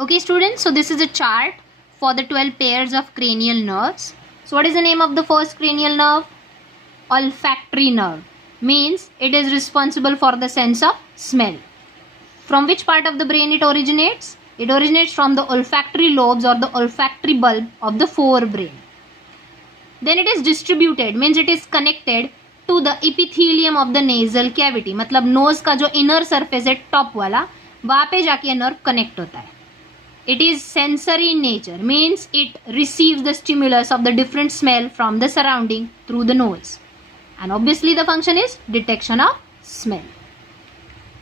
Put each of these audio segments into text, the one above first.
Okay students, so this is a chart for the 12 pairs of cranial nerves. So what is the name of the first cranial nerve? Olfactory nerve. Means it is responsible for the sense of smell. From which part of the brain it originates? It originates from the olfactory lobes or the olfactory bulb of the forebrain. Then it is distributed, means it is connected to the epithelium of the nasal cavity. मतलब nose का जो inner surface है top वाला, वहाँ पे जाके nerve connect होता है. It is sensory in nature, means it receives the stimulus of the different smell from the surrounding through the nose. And obviously the function is detection of smell.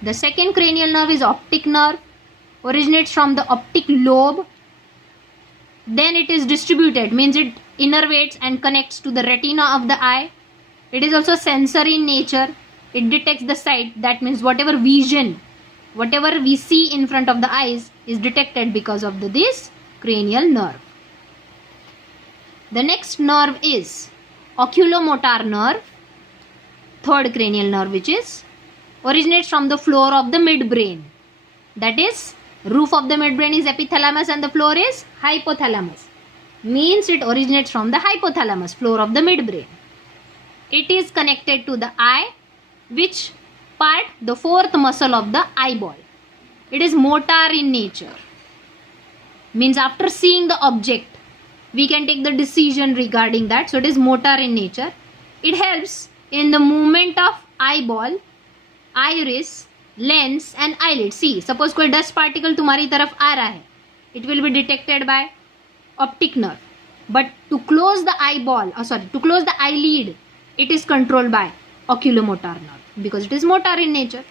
The second cranial nerve is optic nerve, originates from the optic lobe. Then it is distributed, means it innervates and connects to the retina of the eye. It is also sensory in nature. It detects the sight, that means whatever vision, whatever we see in front of the eyes is detected because of this cranial nerve. The next nerve is oculomotor nerve, third cranial nerve, which is originates from the floor of the midbrain. That is, roof of the midbrain is epithalamus and the floor is hypothalamus. Means it originates from the hypothalamus, floor of the midbrain. It is connected to the eye, which part? The fourth muscle of the eyeball. It is motor in nature. Means after seeing the object, we can take the decision regarding that. So it is motor in nature. It helps in the movement of eyeball, iris, lens and eyelid. See, suppose कोई dust particle तुम्हारी तरफ आ रहा है, it will be detected by optic nerve. But to close the eyeball, to close the eyelid, it is controlled by oculomotor nerve because it is motor in nature.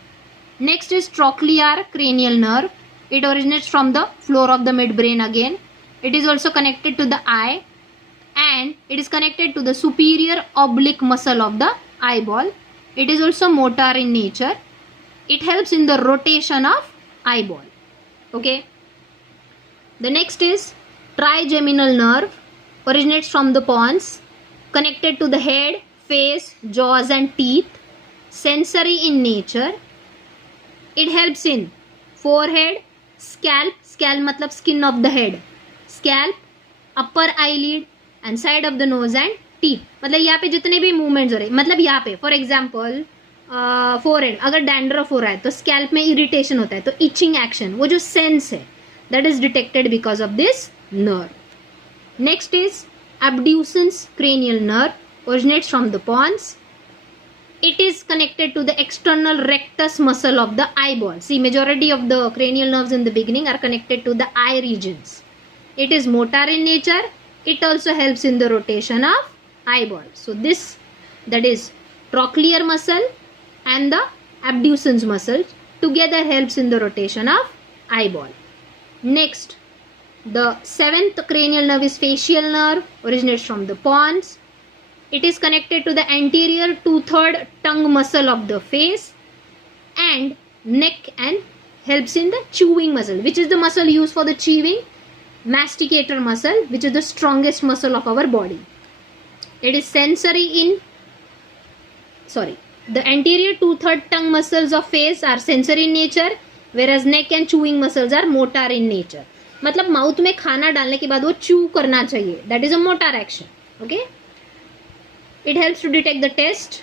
Next is trochlear cranial nerve. It originates from the floor of the midbrain again. It is also connected to the eye and it is connected to the superior oblique muscle of the eyeball. It is also motor in nature. It helps in the rotation of eyeball. Okay. The next is trigeminal nerve. Originates from the pons. Connected to the head, face, jaws and teeth. Sensory in nature. It helps in forehead, scalp, scalp मतलब skin of the head, scalp, upper eyelid and side of the nose and teeth. मतलब यहाँ पे जितने भी movements हो रहे, मतलब यहाँ पे for example forehead, अगर dandruff हो रहा है तो scalp में irritation होता है तो itching action, वो जो sense है, that is detected because of this nerve. Next is abducens cranial nerve, originates from the pons. It is connected to the external rectus muscle of the eyeball. See, majority of the cranial nerves in the beginning are connected to the eye regions. It is motor in nature. It also helps in the rotation of eyeball. So this, that is trochlear muscle and the abducens muscle together helps in the rotation of eyeball. Next, the seventh cranial nerve is facial nerve, originates from the pons. It is connected to the anterior 2/3 tongue muscle of the face and neck and helps in the chewing muscle, which is the muscle used for the chewing, masticator muscle, which is the strongest muscle of our body. It is sensory in, the anterior 2/3 tongue muscles of face are sensory in nature, whereas neck and chewing muscles are motor in nature. मतलब mouth में खाना डालने के बाद वो chew करना चाहिए, that is a motor action. Okay. It helps to detect the taste.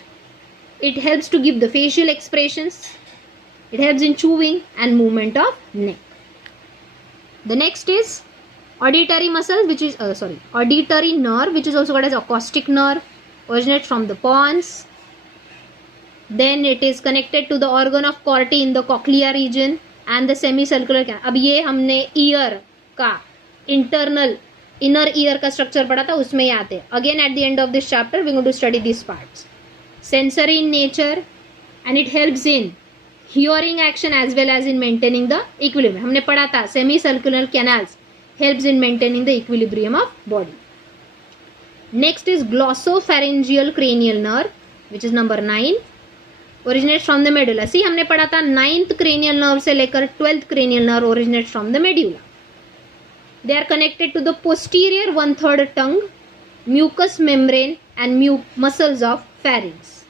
It helps to give the facial expressions. It helps in chewing and movement of neck. The next is auditory muscle, which is auditory nerve, which is also called as acoustic nerve, originates from the pons. Then it is connected to the organ of Corti in the cochlear region and the semicircular canal. अब ये हमने ear का internal inner ear का structure पढ़ा था, उसमें ये आते हैं. Again at the end of this chapter we are going to study these parts. Sensory in nature and it helps in hearing action as well as in maintaining the equilibrium. हमने पढ़ा था semicircular canals helps in maintaining the equilibrium of body. Next is glossopharyngeal cranial nerve, which is number 9. Originates from the medulla. See, हमने पढ़ा था 9th cranial nerve से लेकर 12th cranial nerve originates from the medulla. They are connected to the posterior 1/3 tongue, mucous membrane and muscles of pharynx.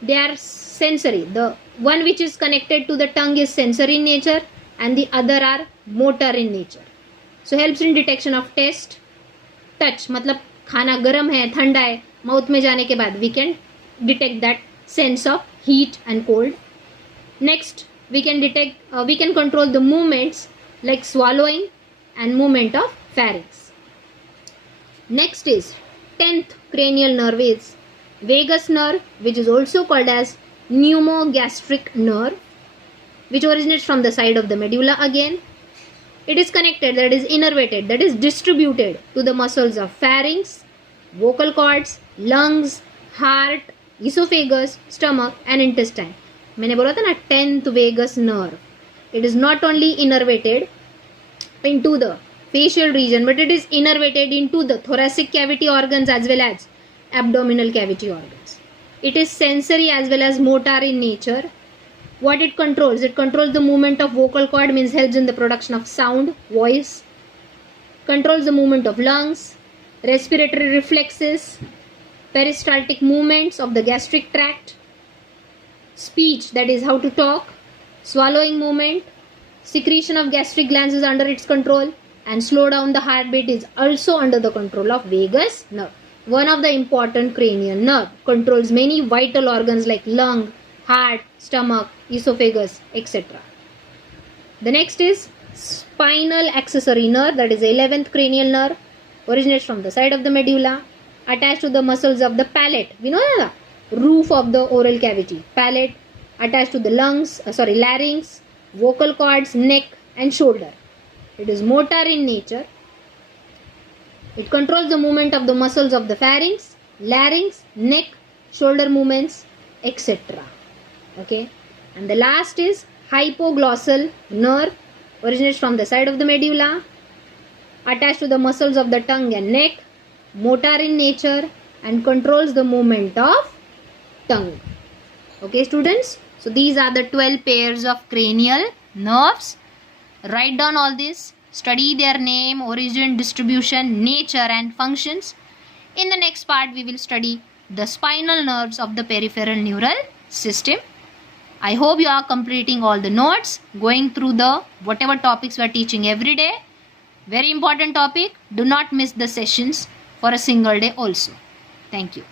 They are sensory. The one which is connected to the tongue is sensory in nature and the other are motor in nature. So helps in detection of taste, touch, मतलब खाना गर्म है, ठंडा है, mouth में जाने के बाद we can detect that sense of heat and cold. Next, we can control the movements like swallowing and movement of pharynx. Next is 10th cranial nerve is vagus nerve, which is also called as pneumogastric nerve, which originates from the side of the medulla again. It is connected, that is innervated, that is distributed to the muscles of pharynx, vocal cords, lungs, heart, esophagus, stomach and intestine. मैंने बोला था ना 10th vagus nerve. It is not only innervated into the facial region, but it is innervated into the thoracic cavity organs as well as abdominal cavity organs. It is sensory as well as motor in nature. What it controls? It controls the movement of vocal cord, means helps in the production of sound, voice. Controls the movement of lungs, respiratory reflexes, peristaltic movements of the gastric tract, speech, that is how to talk, swallowing movement, secretion of gastric glands is under its control, and slow down the heartbeat is also under the control of vagus nerve. One of the important cranial nerve, controls many vital organs like lung, heart, stomach, esophagus, etc. The next is spinal accessory nerve, that is 11th cranial nerve, originates from the side of the medulla, attached to the muscles of the palate. We know that roof of the oral cavity, palate, attached to the larynx, vocal cords, neck and shoulder. It is motor in nature. It controls the movement of the muscles of the pharynx, larynx, neck, shoulder movements, etc. Okay. And the last is hypoglossal nerve, originates from the side of the medulla, attached to the muscles of the tongue and neck, motor in nature and controls the movement of tongue. Okay students, so these are the 12 pairs of cranial nerves. Write down all this, study their name, origin, distribution, nature and functions. In the next part we will study the spinal nerves of the peripheral neural system. I hope you are completing all the notes, going through the whatever topics we are teaching every day. Very important topic. Do not miss the sessions for a single day also. Thank you.